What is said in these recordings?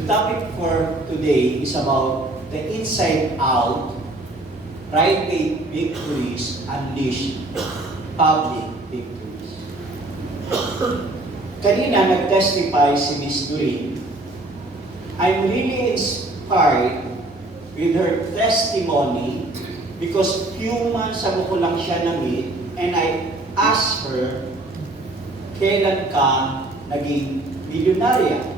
The topic for today is about the inside out, private victories unleashed, public victories. Kanina nag-testify si Miss Doreen. I'm really inspired with her testimony because few months ago ko lang siya na-meet and I asked her, kailan ka naging milyonarya?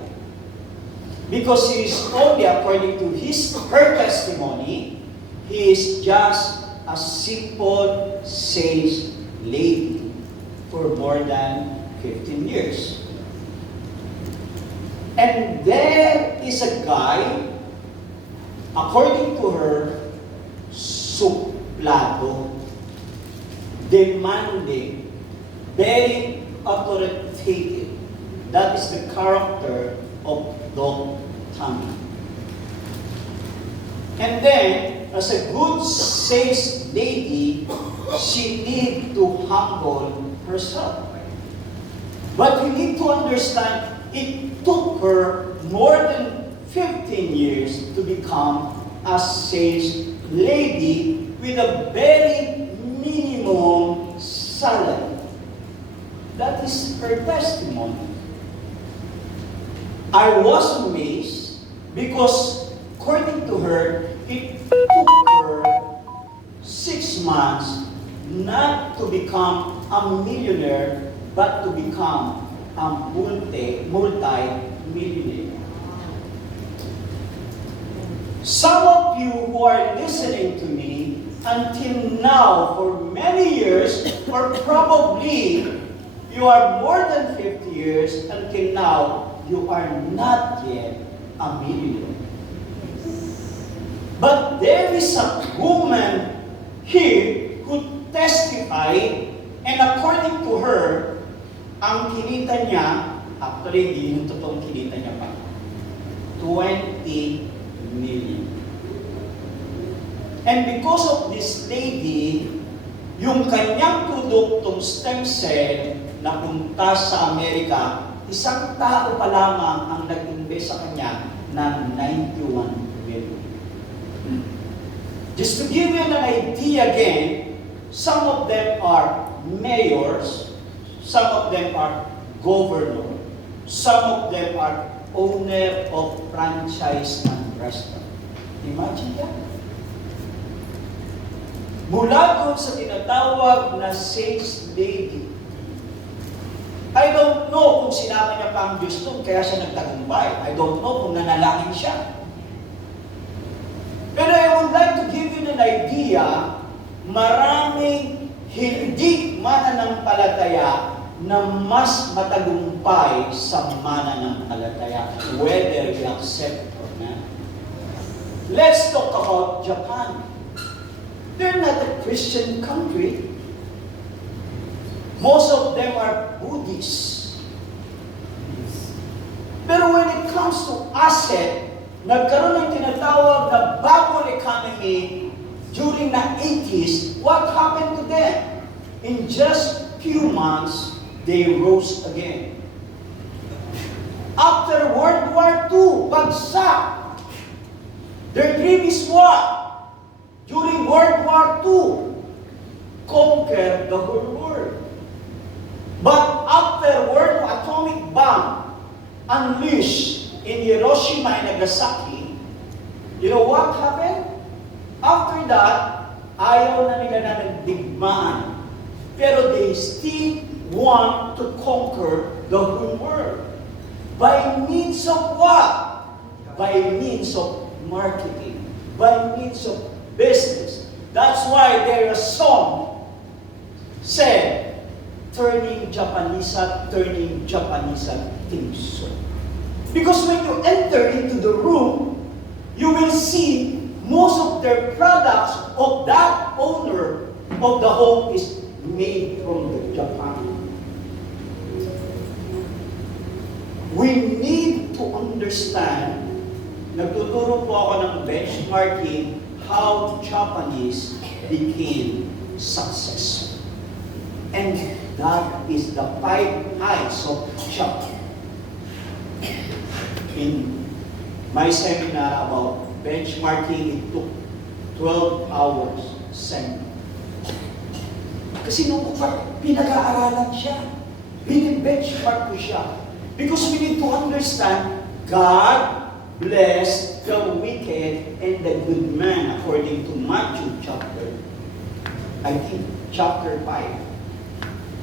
Because he is only, according to her testimony, he is just a simple sales lady for more than 15 years. And there is a guy, according to her, suplado, demanding, very authoritative. That is the character of Dog Tommy. And then, as a good sales lady, she need to humble herself. But we need to understand, it took her more than 15 years to become a sales lady with a very minimum salary. That is her testimony. I was amazed because, according to her, it took her 6 months not to become a millionaire, but to become a multi-millionaire. Some of you who are listening to me until now for many years, or probably you are more than 50 years until now, you are not yet a millionaire. But there is a woman here who testified, and according to her, ang kinita niya, actually, hindi yung totoong kinita niya pa, 20 million. And because of this lady, yung kanyang produktong stem cell na punta sa Amerika, isang tao pa lamang ang nag-invest sa kanya ng 91 million. Just to give you an idea again, some of them are mayors, some of them are governor, some of them are owner of franchise ng restaurant. Imagine that. Mula doon sa tinatawag na sales lady, I don't know kung sinabi niya pa ang Diyos doon, kaya siya nagtagumpay. I don't know kung nanalangin siya. Pero I would like to give you an idea, maraming hindi mananampalataya na mas matagumpay sa mananampalataya, whether we accept or not. Let's talk about Japan. They're not a Christian country. Most of them are Buddhists. Pero when it comes to asset, nagkaroon ng tinatawag na bubble economy during the 80s. What happened to them? In just few months, they rose again. After World War II, bagsak. Their dream is what? During World War II, conquer the whole world. But after World Atomic Bomb unleashed in Hiroshima and Nagasaki, you know what happened? After that, ayaw na nila na nagdigmaan. Pero they still want to conquer the whole world. By means of what? By means of marketing. By means of business. That's why there is a song said, turning Japanese things. Because when you enter into the room, you will see most of their products of that owner of the home is made from the Japan. We need to understand, nagtuturo po ako ng benchmarking how Japanese became successful. And that is the 5 heights of Japan. In my seminar about benchmarking, it took 12 hours seminar. Kasi nung pinag-aaralan siya, bini-benchmark ko siya. Because we need to understand, God bless the wicked and the good man, according to Matthew chapter 5.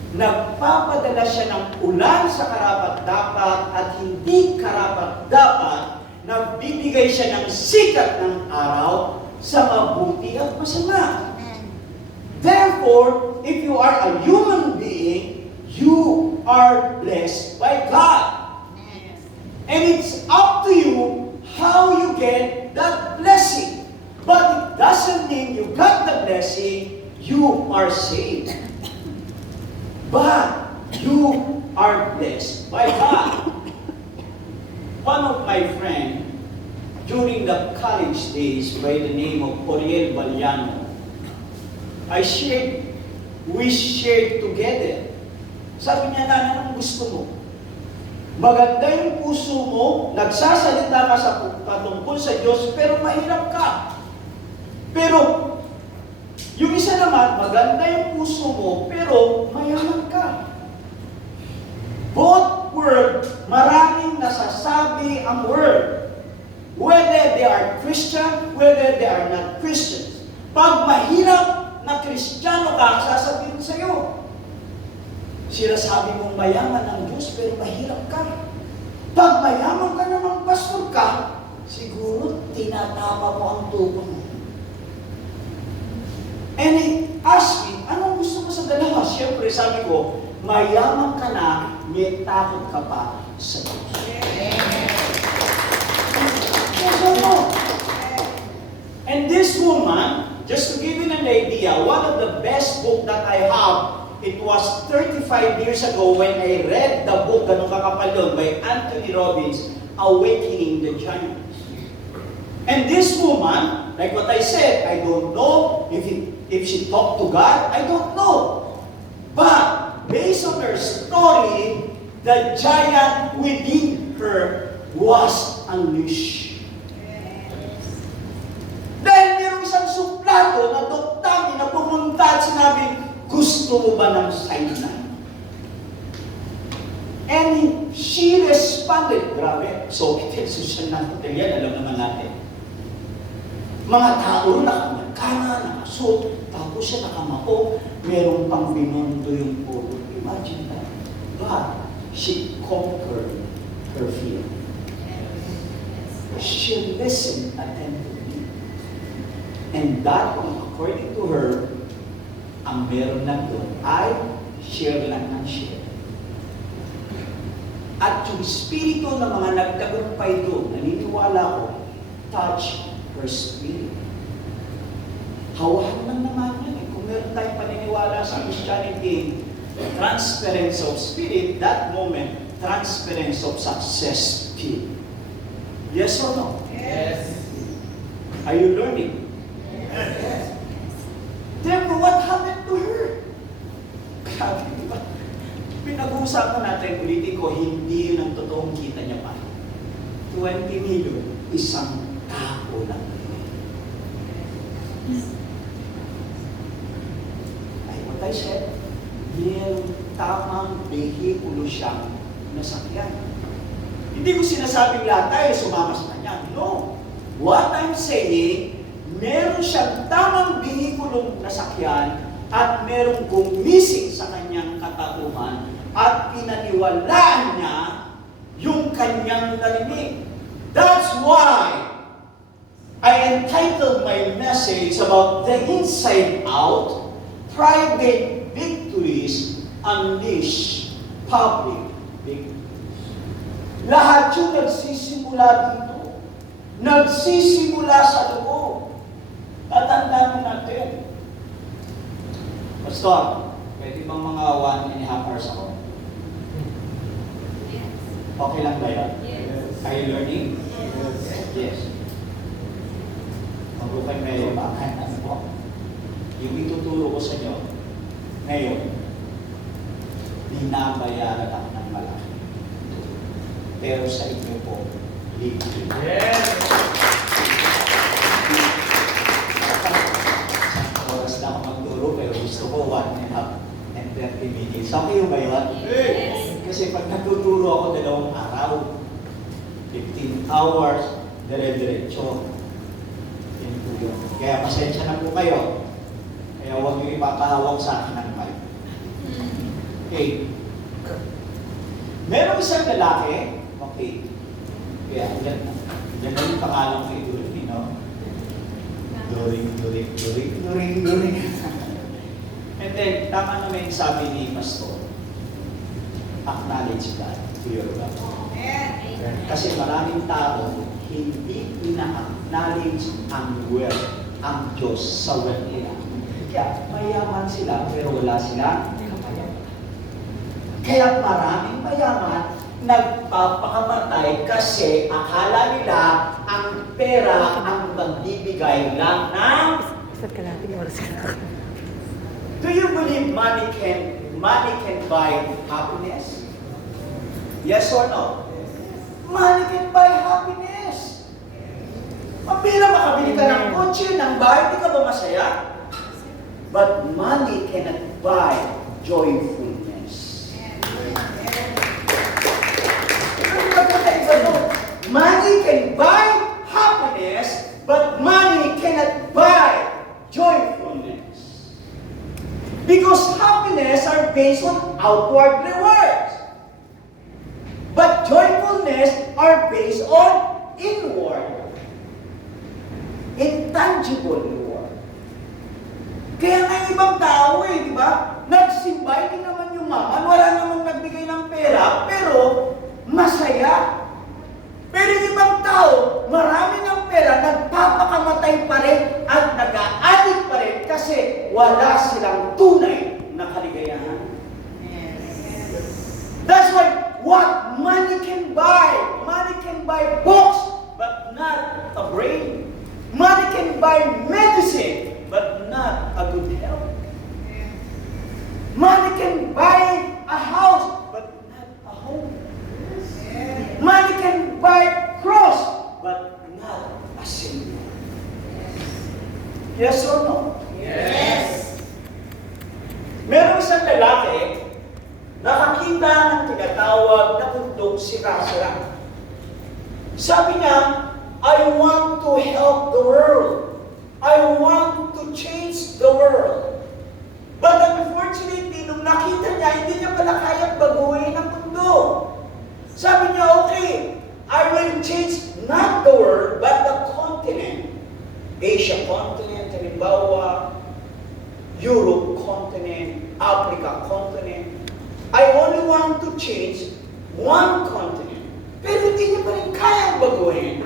Nagpapadala siya ng ulan sa karapat-dapat at hindi karapat-dapat. Nagbibigay siya ng sikat ng araw sa mabuti at masama. Therefore, if you are a human being, you are blessed by God. And it's up to you how you get that blessing. But it doesn't mean you got the blessing, you are saved. But you are blessed by God. One of my friends, during the college days, by the name of Oriel Baliano, we shared together. Sabi niya, Nana, anong gusto mo? Maganda yung puso mo, nagsasalita ka sa patungkol sa Diyos, pero mahirap ka. Pero, yung isa naman, maganda yung puso mo, pero mayaman ka. Both word, maraming nasasabi ang word. Whether they are Christian, whether they are not Christians. Pag mahirap na Kristiyano ka, sasabihin sa'yo, sinasabi mong mayaman ang Diyos, pero mahirap ka. Pag mayaman ka namang pastor ka, siguro tinatama mo ang tubo mo. And he asked me, anong gusto mo sa dalawa? Siyempre, sabi ko, mayaman ka na, may takot ka pa sa Diyos. Yes or no? And this woman, just to give you an idea, one of the best book that I have, it was 35 years ago when I read the book, ganun kakapal yun, by Anthony Robbins, Awakening the Giants. And this woman, like what I said, I don't know if she talked to God, I don't know. But, based on her story, the giant within her was unleashed. Dahil mayroong isang suplado na doktang na pumunta at sinabi, gusto mo ba ng sideline? And she responded, grabe, so social natin yan, alam naman natin. Mga tao nakakana, nakasuot, tapos siya nakamako, merong pang binondo yung puro. Imagine that. But she conquered her fear. She listened attentively. And that one, according to her, ang meron na doon ay share lang ng share. At yung spirito ng mga nagtagumpay doon, naniniwala ko, touch her spirit. Hawahan lang naman yan. Kung meron tayong paniniwala sa Christianity, transference of spirit, that moment, transference of success spirit. Yes or no? Yes. Are you learning? Yes. Therefore, what happened to her? Grabe, di ba? Pinag-uusapan natin, politiko, hindi yun ang totoong kita niya pa. 20 million, isang tao lang. Ay, what I said, mayroong tamang vehikulo siyang nasakyan. Hindi ko sinasabing lahat tayo sumama sa kanya. No. What I'm saying, meron siyang tamang vehikulong nasakyan at merong gumising sa kanyang katauhan at pinaniwalaan niya yung kanyang narinig. That's why I entitled my message about the inside out, private victories, unleash public victories. Lahat yung nagsisimula dito. Nagsisimula sa loob. Tatandaan natin. Pastor, pwede bang mga 1.5 hours ako? Yes. Okay lang ba yan? Yes. Are you learning? Yes. Magbukan kayo ba? Ano po? Yung ituturo ko sa inyo, ngayon, binabayaran ako ng malaki. Pero sa inyo po, libre. Yes. Oras na ako magturo, pero gusto ko 1.5 and 30 minutes. Okay ba yun? Yes. Kasi pag natuturo ako 2 araw, 15 hours, dire-diretso. Yan po yun. Kaya pasensya na po kayo. Kaya huwag niyo ipapahawak sa akin ng mic. Okay. Merong isang lalaki. Okay. Kaya yan na yung pangalan ko During, no? During. And then, tama naman yung sabi ni Pastor. Acknowledge God to your God. Kasi maraming tao hindi ina-acknowledge ang wealth, ang Diyos sa wealth nila. Kaya mayaman sila pero wala silang kapayaman. Kaya maraming mayaman nagpapakamatay kasi akala nila ang pera ang magbibigay lang ng... Do you believe money can buy happiness? Yes or no? Money can buy happiness. Mabila makabili ka ng kotse, ng bahay, di ka ba masaya? But money cannot buy joyfulness. Ano magkakaiba doon? Money can buy happiness, but money cannot buy joyfulness. Because happiness are based on outward rewards. But joyfulness are based on inward, intangible reward. Kaya nga yung ibang tao di ba? Nagsimba, hindi naman yumaman, wala namang nagbigay ng pera, pero masaya. Pero yung ibang tao, marami ng pera, nagpapakamatay pa rin at nag-aadik pa rin kasi wala silang tunay na kaligayahan. That's why what money can buy books, but not a brain. Money can buy medicine, but not a good health. Money can buy a house, but not a home. Money can buy cross, but not a Savior. Yes or no? Yes. Merong isang lalaki, nakakita ng tinatawag na bundok sira-sira. Sabi niya, I want to help the world. I want to change the world. But unfortunately, nung nakita niya, hindi niya pala kayang baguhin ang mundo. Sabi niya, okay, I will change not the world, but the continent. Asia continent, halimbawa, Europe continent, Africa continent. I only want to change one continent. Pero hindi niya pa rin kayang baguhin.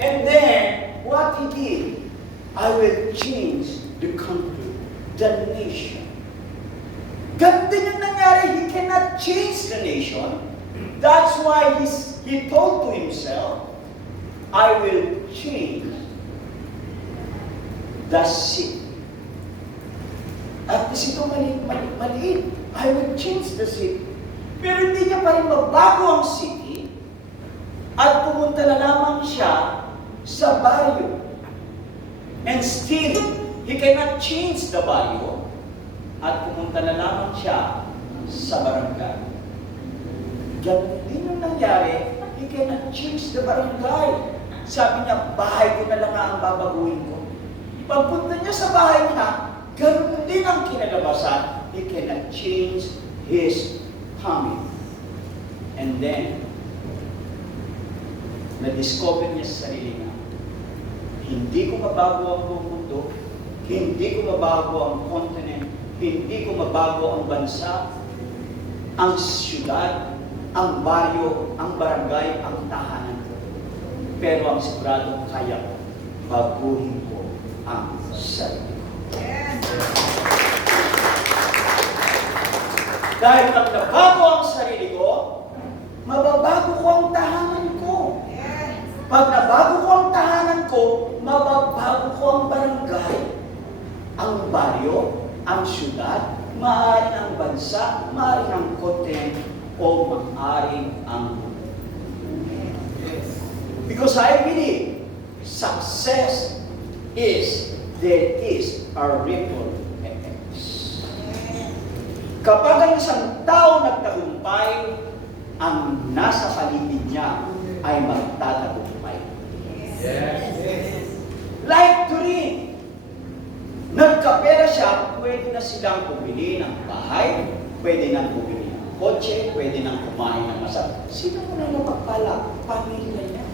And then, what he did, I will change the country, the nation. Ganito yung nangyari, he cannot change the nation. That's why he told to himself, I will change the city. At ito maliit. I will change the city. Pero hindi niya pa rin mabago ang city at pumunta na lamang siya sa baryo. And still, he cannot change the baryo at pumunta na lamang siya sa barangay. Ganun din yung nangyari, he cannot change the barangay. Sabi niya, bahay ko na lang ang babaguhin ko. Pagpunta niya sa bahay niya, ganun din ang kinalabasan. He cannot change his coming. And then, na-discover niya sa sarili niya, hindi ko mabago ang buong mundo, hindi ko mabago ang continent, hindi ko mabago ang bansa, ang siyudad, ang baryo, ang barangay, ang tahanan ko. Pero ang siguradong kaya ko, baguhin ko ang sarili ko. Dahil pag nabago ang sarili ko, mababago ko ang tahanan ko. Pag nabago ko ang tahanan ko, mababago ko ang barangay, ang baryo, ang syudad, maaaring ang bansa, maaaring ang kontinent, o maaaring ang mundo. Because I believe success there is a ripple effects. Kapag ang isang tao nagtagumpay, ang nasa paligid niya ay magtatagumpay. Yes. Like Turin, nagkapera siya, pwede na silang bumili ng bahay, pwede nang bumili ng kotse, pwede nang kumain ng masarap. Sino mo na napagpala? Pamilya niya.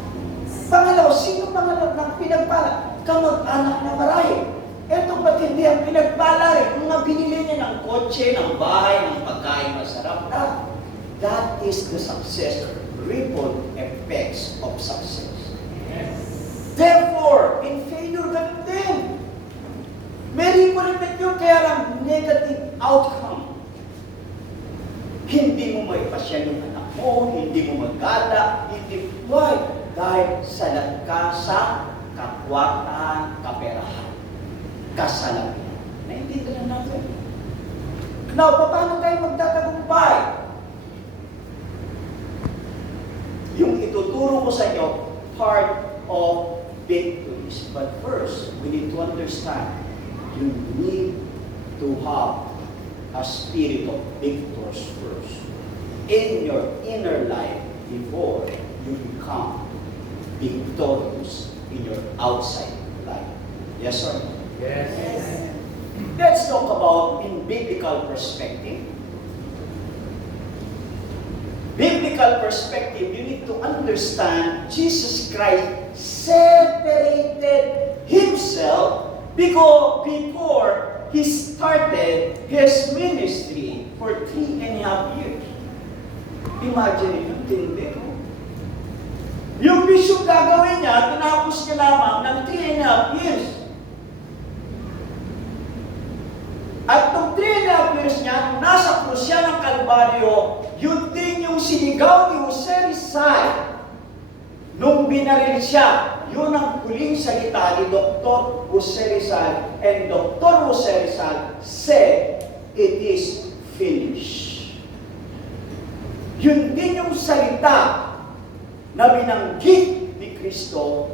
Pangalawa, sino pangalawa ng pinagpala? Kamag-anak na marahil. Ito ba't hindi ang pinagpala rin? Kung binili niya ng kotse, ng bahay, ng pagkain masarap na. That is the success, ripple effects of success. Therefore, in failure, ganun din. May ripple effect yun, kaya lang negative outcome. Hindi mo maipasya yung anak mo, hindi mo magala, hindi. Why? Dahil salat ka sa kakwatan, kaperahan, kasalapian. Naintindihan natin. Now, paano tayo magtatagumpay? Yung ituturo ko sa inyo, part of victories. But first, we need to understand, you need to have a spirit of victors first in your inner life before you become victorious in your outside life. Yes, sir? Yes. Let's talk about in biblical perspective. Biblical perspective, you need to understand Jesus Christ separated himself before he started his ministry for 3.5 years. Imagine yung tindi. Yung bishop gagawin niya, tinapos niya lamang ng 3.5 years. At itong 3.5 years niya, nasa krus siya ng Kalbaryo, yun din yung sinigaw ni Jose Rizal. Nung binaril siya, yun ang huling salita ni Dr. Jose Rizal. And Dr. Jose Rizal said, it is finished. Yun din yung salita na binanggit ni Kristo,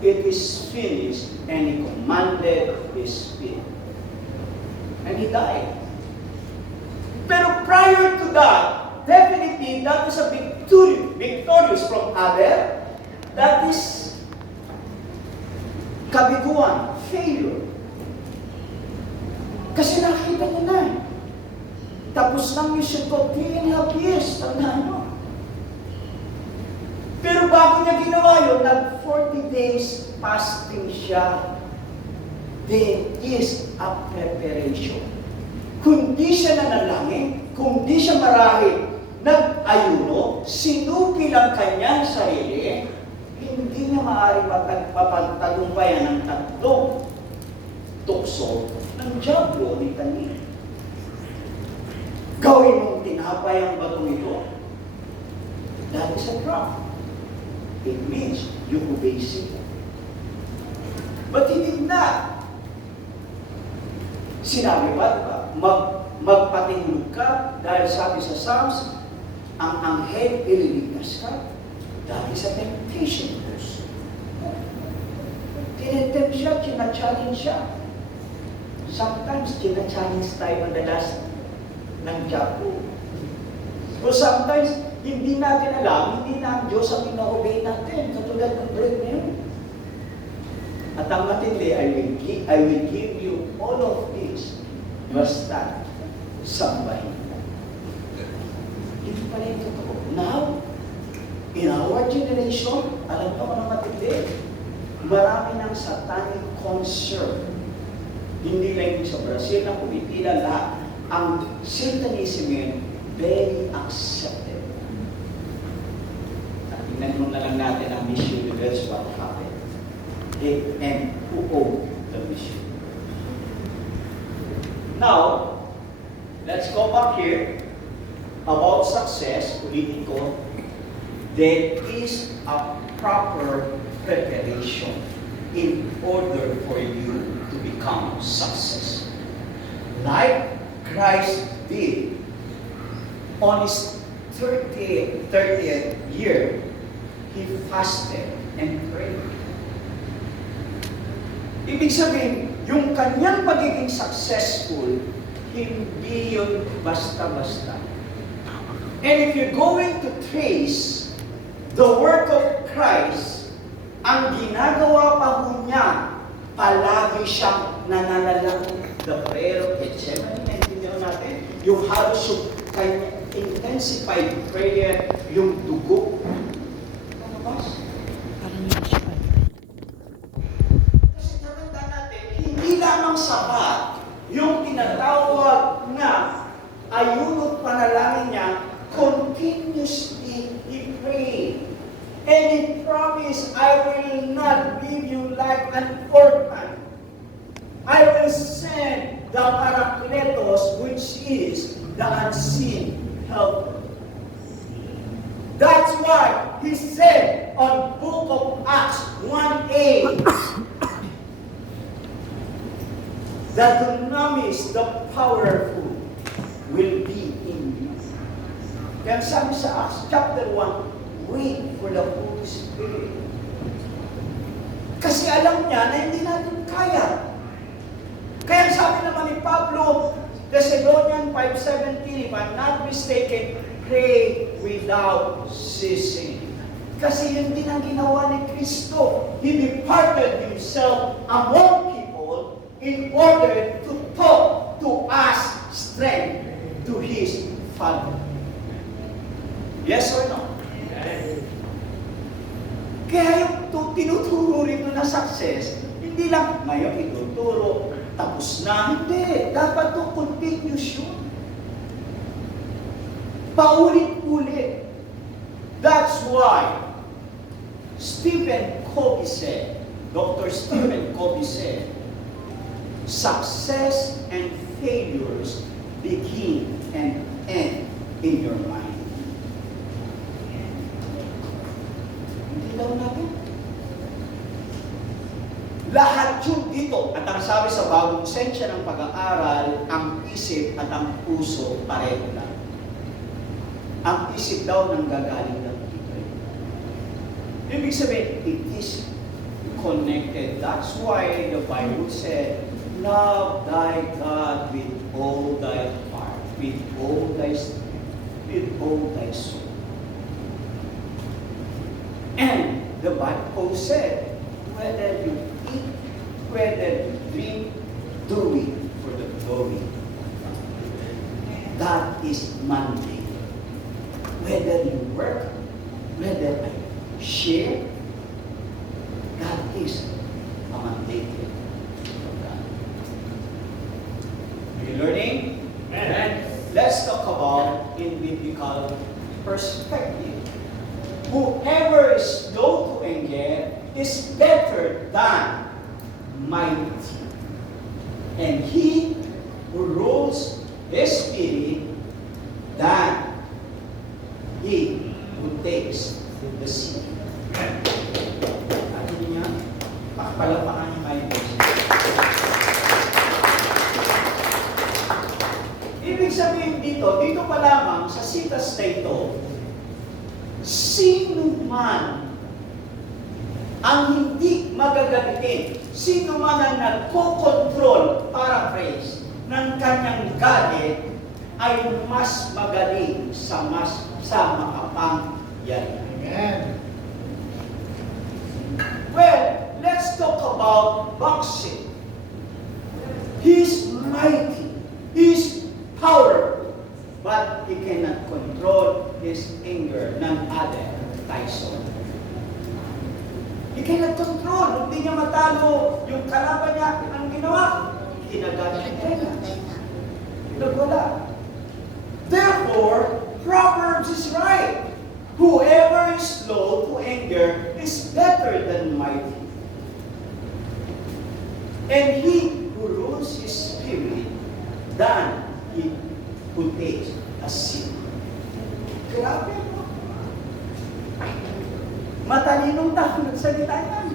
it is finished, and he commanded his spirit. And he died. Pero prior to that, definitely that is a victorious from other. That is kabiguan, failure. Kasi nakita niya na. Tapos lang mission ko, 3.5 years, tandaan nyo. Pero bago niya ginawa yun, nag-40 days fasting siya. There is a preparation. Kung di siya nanalangin, kung di siya marahil nag-ayuno, sinupi lang kanyang sarili, hindi niya maaaring mapagtagumpayan ng 3 tukso ng dyablo ni Tanin. Gawin mong tinapay ang batong ito. That is a trap. It means you obey Satan. But he did not. Sinabi ba, diba? Magpatinulog ka dahil sabi sa Psalms, ang anghel ililigtas ka. That is a temptation person. Tinetempt siya, china-challenge siya. Sometimes, china-challenge tayo madalas ng diabo. O sometimes, hindi natin alam, hindi na ang Diyos ang ina-obey natin, katulad ng bread na yun. At ang matindi, I will give you all of this. Basta, sambahin mo. Hindi pa rin totoo. Now, in our generation, alam mo ang matindi, marami ng satanic concern. Hindi lang yung sa Brazil na pumipila lahat. Ang Satanism yun, very accepted. At tingnan mo na lang natin ang Miss Universe, what happened. And who owned the mission. Now, let's go back here about success, ulitin ko. There is a proper preparation in order for you to become success. Like Christ did on his 30th year, he he fasted and prayed. Ibig sabihin, yung kanyang pagiging successful, hindi yun basta-basta. And if you're going to trace the work of Christ, ang ginagawa pa ho niya, palagi siyang nananalangin. The prayer of Gethsemane, naintindihan natin, yung halos yung kanya intensified prayer, yung dugo. Lumabas. Kasi tatanda natin, hindi lamang sapat yung tinatawag na ayunot panalangin niya, continuously he prayed. And he promised, I will not leave you like an orphan. I will send the Parakletos, which is the unseen helper. That's why he said on book of Acts 1:8, the dunamis, the powerful, will be in you. Kaya sabi sa Acts chapter 1, wait for the Holy Spirit. Kasi alam niya na hindi natin kaya. Kaya sabi naman ni Pablo, Thessalonians 5:17, if I'm not mistaken, pray without ceasing. Kasi yun din ang ginawa ni Kristo. He departed himself among people in order to talk to us strength to his Father. Yes or no? Yes. Kaya yung tinuturo rito na success, hindi lang ngayon ituturo, tapos na. Hindi. Dapat ito continuous yun. Paulit-ulit. That's why Stephen Covey said, Dr. Stephen Covey said, success and failures begin and end in your mind. Hindi daw natin. Lahat yun dito. At ang sabi sa bagong sensya ng pag-aaral, ang isip at ang puso pareho lang. Ang isip daw nang gagaling ng dito. Ibig sabihin, it is connected. That's why the Bible said, love thy God with all thy heart, with all thy strength, with all thy soul. And the Bible said, whether you eat, whether you drink, do it for the glory. That is mandate. Whether you work, whether I share, that is a mandate from God. Are you learning? Amen. Let's talk about in biblical perspective. Whoever is slow to anger is better than mighty. And he who rules his spirit than he who takes the city. Ano niya? Pakpalapakan niya ngayon. Ibig sabihin dito pa lamang sa sitas na ito, sino man ang hindi magagalitin, sino man ang nagko-control, paraphrase, ng kanyang galit, ay mas magaling sa makapangyarihan. Amen. Well, let's talk about boxing. He's mighty, he's powerful, but he cannot control his anger. None other, Tyson. He cannot control. Hindi niya matalo yung kalaban niya. Ang ginawa, kinagat niya. Nagwala. Therefore, Proverbs is right. Whoever is slow to anger is better than mighty. And he who rules his spirit than he who takes a sin. Grabe mo. Matalinong tao nagsalita yan.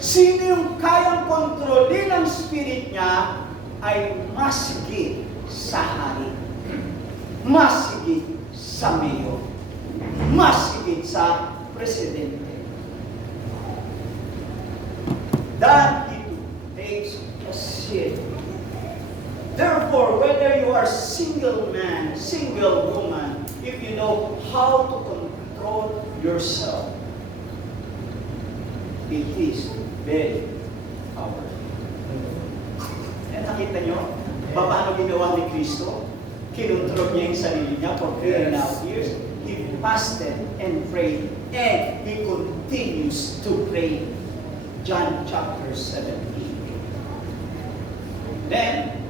Sino yung kayang kontrolin ang spirit niya ay mas higit sa hari, mas higit sa mayor, mas higit sa presidente. That he takes a seat. Therefore, whether you are single man, single woman, if you know how to control yourself, it is very powerful. Nakita nyo? Paano ginawa ni Kristo? Kinontrol niya yung sarili niya for 3.5 years. He fasted and prayed, and he continues to pray. John chapter 17. Then,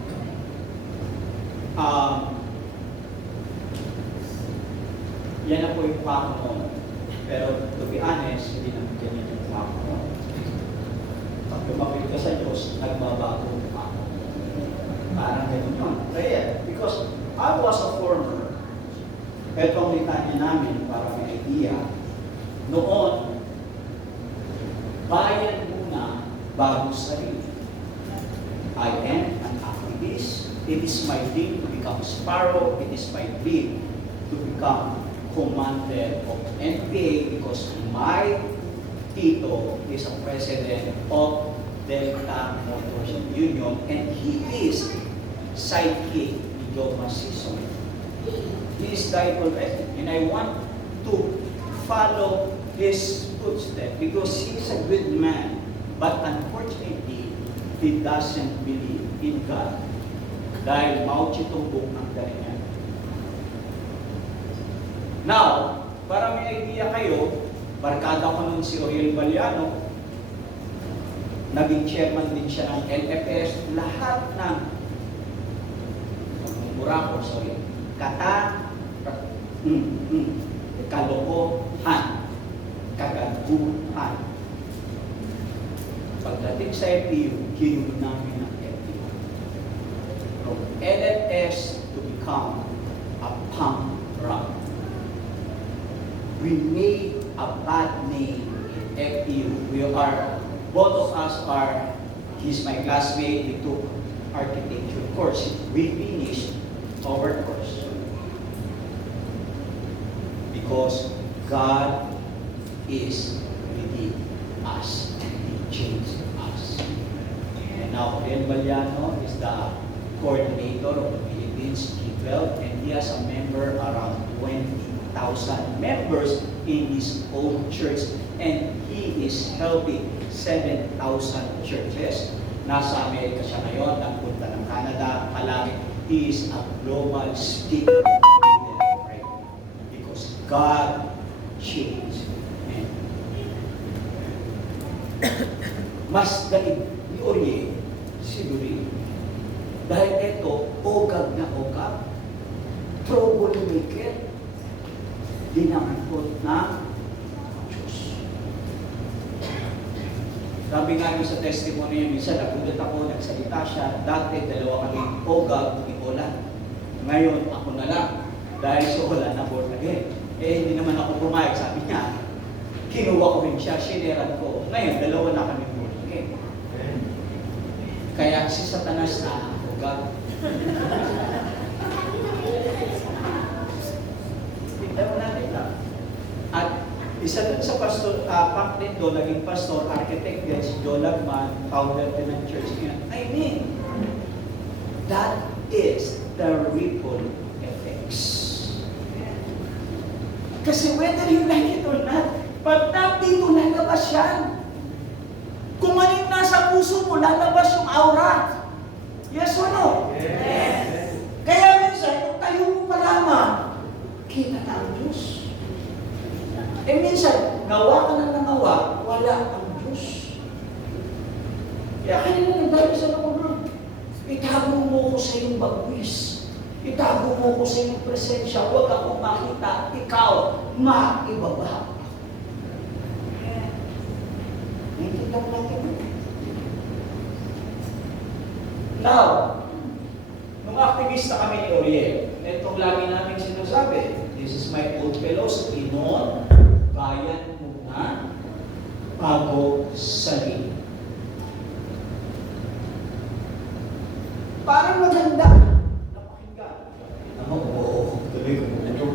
yan na po yung pako noon. Pero to be honest, hindi naman ganyan yung pako noon. Pag lumapit ka sa Diyos, nagbabago yung pako. Parang ganun yun. Prayer. Because I was a former. Ito ang litanya namin para may idea. Noon, bayan muna bago sarili. I am an activist. It is my dream to become sparrow. It is my dream to become commander of NPA because my tito is a president of Delta Motors Union and he is sidekick ni Joe Masison. He is Bible president and I want to follow his footsteps because he is a good man but unfortunately he doesn't believe in God. Dahil mauchitumbong ang galing niya. Now, para may idea kayo, barkada ko nun si Oriel Baliano, naging chairman din siya ng LFS, lahat ng kalokohan, kagaguhan. Pagdating sa FPU, ginulo namin ang FPU. From LFS to become a punk rock. We made a bad name in FPU. Both of us are, he's my classmate, we took architecture course. We finished our course. Because God is within us. He changed us. And now, Ben Baliano is the coordinator of the Philippines G12 and he has a member around 20,000 members in his own church and he is helping 7,000 churches. Nasa Amerika siya ngayon, nagpunta ng Canada, palagi. He is a global speaker right now because God changed men. Mas daig ni Oriel, siguro dahil ito, ogag na ogag, troublemaker, dinangkot ng Diyos. Sabi nga sa testimony niya, minsan nagulat ako, nagsalita siya, dati dalawa kaming ogag, ikola. Ngayon, ako na lang. Dahil sa ola, na born again. Hindi naman ako pumayag, sabi niya. Kinuha ko rin siya, sineran ko. Ngayon, dalawa na kami born again. Kaya si Satanas na ogag. Tignan mo natin lang. At isa dun sa pastor, pamphlet doon, naging pastor, architect yan, si Joe Lagman, founder din ng church niya. I mean, that is the ripple effects. Kasi whether you like it or not, pag nandito lalabas yan. Kung ano yung nasa puso mo, lalabas yung aura. Yes or no? Yes. Kaya minsan, kung tayo mo pa lamang, kita na ang Diyos. Minsan, nawa ka na nangawa, wala ang Diyos. Kaya kanina nagdali sa Lord, itago mo ko sa iyong bagwis. Itago mo ko sa iyong presensya. Huwag akong makita. Ikaw, maibaba. Nakikita mo natin. Now, nung aktivista kami ni Oriel, itong lagi namin sinasabi, this is my old philosophy noon, bayan muna bago sarili. Parang maganda. Napakinggan. Oo, tuloy ko muna ito.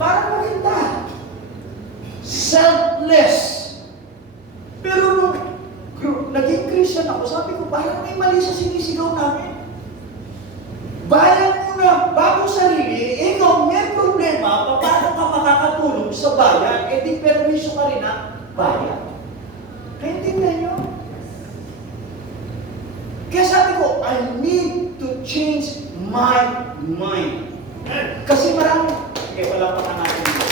Parang maganda. mali sa sinisigaw namin. Bayan muna, bago sarili, ikaw may problema, paano ka makakatulong sa bayan, eh di permiso ka rin ng bayan. Naintindihan nyo? Kaya sabi ko, I need to change my mind. Kasi wala pa ka natin dito.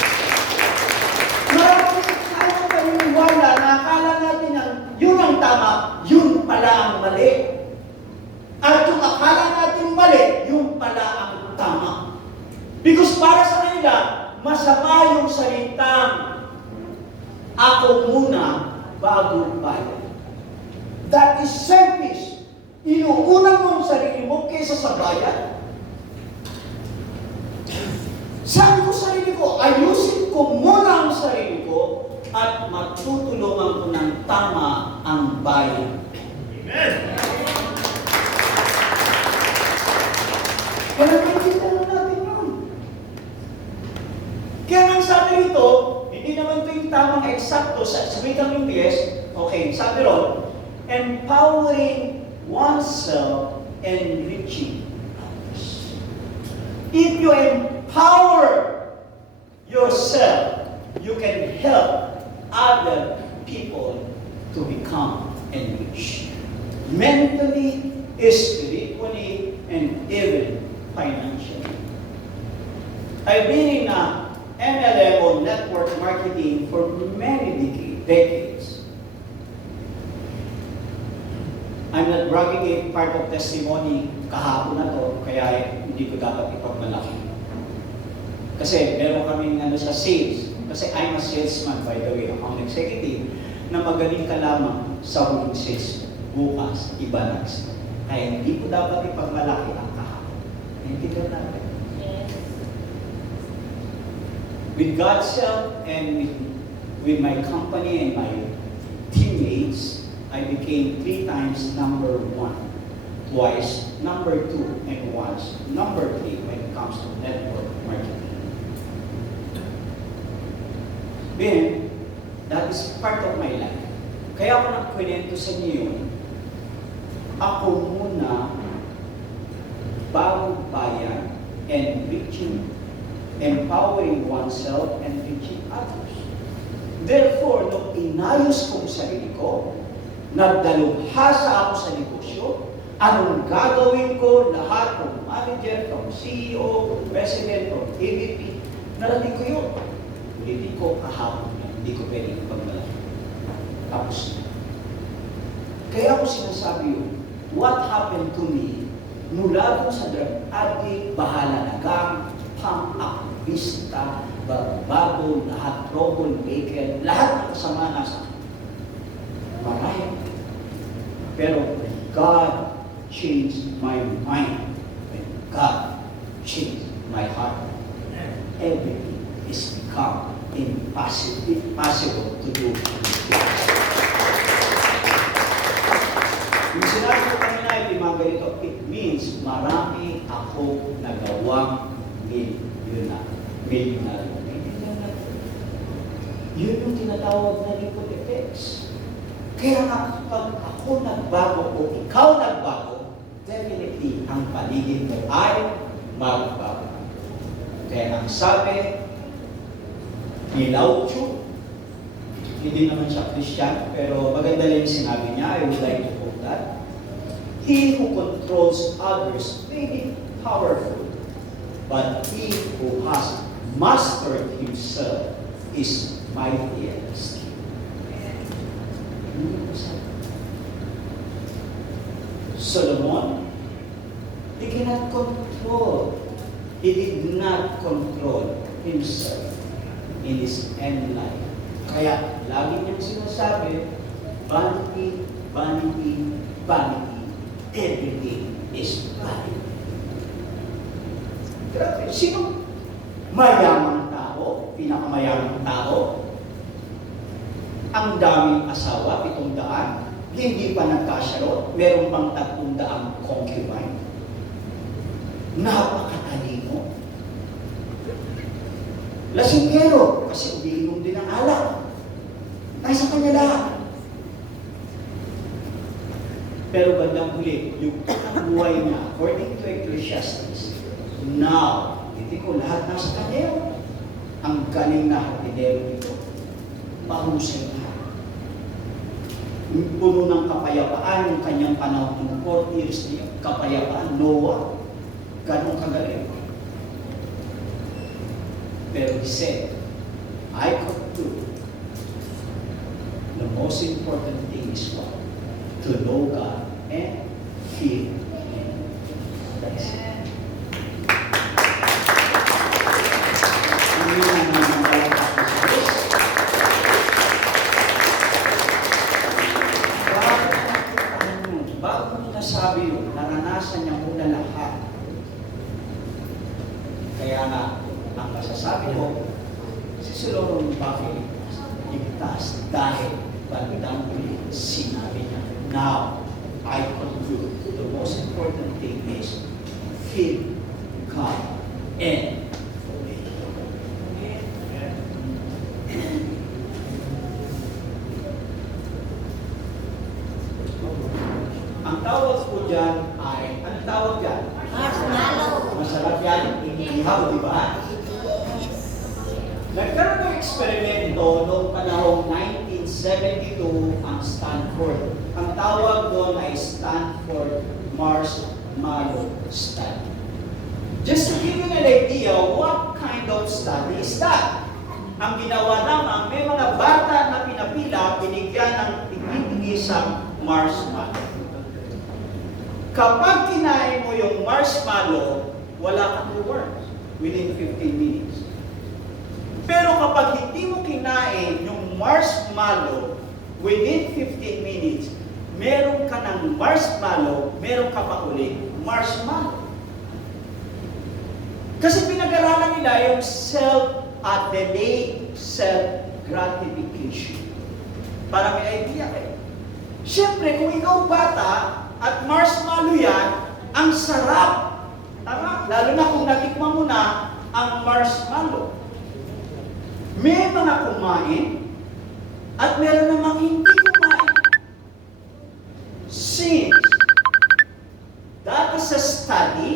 Maraming tayo paniniwala na akala natin na yun ang tama, yun pala ang mali. At yung akala natin mali, yun pala ang tama. Because para sa kanila, masama yung salitang ako muna bago bayan. That is selfish. Inuunan mo ang sarili mo kaysa sa bayan. Sabi ko sa sarili ko, ayusin ko muna ang sarili ko at matutulungan ko ng tama ang bayan. Amen! Kaya nakikitan natin yun. Kaya nang sabi rito, hindi naman ito yung tamang eksakto sa wikang Ingles. Okay, sabi ron, empowering oneself and reaching others. If you empower yourself, you can help other people to become enriched. Mentally, spiritually, and even financially. I've been in MLM or network marketing for many decades. I'm not bragging, a part of testimony kahapon na to, kaya hindi ko dapat ipagmalaki. Kasi meron kaming sa sales. Kasi I'm a salesman, by the way, account executive, na magaling ka lamang sa huling sales. Bukas, iba na. Kaya hindi ko dapat ipagmalaki ang kahapon. Hindi ko natin. With God's help and with my company and my teammates, I became 3 times number 1, twice number 2, and once number 3 when it comes to network marketing. Then, that is part of my life. Kaya ako nagkwento sa inyo yun, ako muna bagong bayan and empowering oneself and reaching others. Therefore, nung inayos kong sarili ko, nagdalubhasa ako sa negosyo, anong gagawin ko, lahat ng manager, from CEO, president, from AVP, narating ko yun. Ulitin ko kahapon na, hindi ko pwedeng pagmalaki. Tapos na. Kaya ako sinasabi yun, what happened to me, mula ko sa drug addict, bahala na gang, pang-aktivista, bago, lahat, troublemaker, lahat ng kasama nasa marami. Pero God changed my mind. When God changed my heart, everything is become impossible to do. Yung sinabi ko kanina, yung mga ganito, it means marami ako nagawang millionaire. Yun yung tinatawag na ripple effects. Kaya nga, pag ako nagbago o ikaw nagbago, definitely ang paligid mo ay magbago. Kaya ang sabi ni Lao Tzu, hindi naman siya Christian, pero maganda lang yung sinabi niya, I would like to quote that. He who controls others may be powerful, but he who has mastered himself is mightier. Solomon, he cannot control. He did not control himself in his end life. Kaya, lagi niyang sinasabi, vanity, vanity, vanity. Everything is vanity. Grabe, sino mayamang tao, pinakamayamang tao? Ang daming asawa, 700, hindi pa nagkasyarot, meron pang 300 concubine. Napakatalino. Lasinggero, kasi umiinom din ng alak. Nasa kanya lahat. Pero bandang huli, yung buhay niya, according to Ecclesiastes, now, hindi ko lahat nasa kanya. Ang galing na hardinero nito, mahusay na. Puno ng kapayapaan yung kanyang panahon ng 4 years niya, kapayapaan, Noah, ganong kagaling. Pero he said, I conclude, the most important thing is what? To know God and fear Him. That's it. Bago mo nasabi yun, naranasan niya muna lahat. Kaya nga, ang masasabi ko, si Solomon bakit ligtas dahil bandang huli sinabi niya, now, I conclude, the most important thing is fear God and obey. Ang tawag po dyan ay, anong tawag dyan? Marshmallow. Masarap yan, ihaw, di ba? Nagkaroon ng eksperimento noong panahong 1972 ang Stanford. Ang tawag doon ay Stanford Marshmallow Study. Just to give you an idea, what kind of study is that? Ang ginawa naman, may mga bata na pinapila, binigyan ng tig-isang marshmallow. Kapag kinain mo yung marshmallow, wala kang reward within 15 minutes. Pero kapag hindi mo kinain yung marshmallow within 15 minutes, meron ka ng marshmallow, meron ka pa ulit marshmallow. Kasi pinag-aralan nila yung delayed self-gratification. Para may idea kayo. Siyempre, kung ikaw bata at marshmallow yan, ang sarap. Tama? Lalo na kung natikman mo na ang marshmallow. May mga kumain at meron namang hindi kumain. Since that is a study,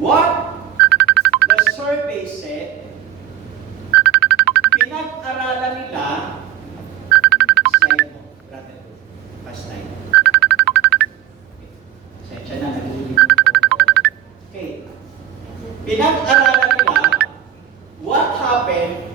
what the survey said, pinag-aralan nila, slide mo, brother, past slide. Sensya na, nag-ulit mo. Okay. Pinag-aralan nila, what happened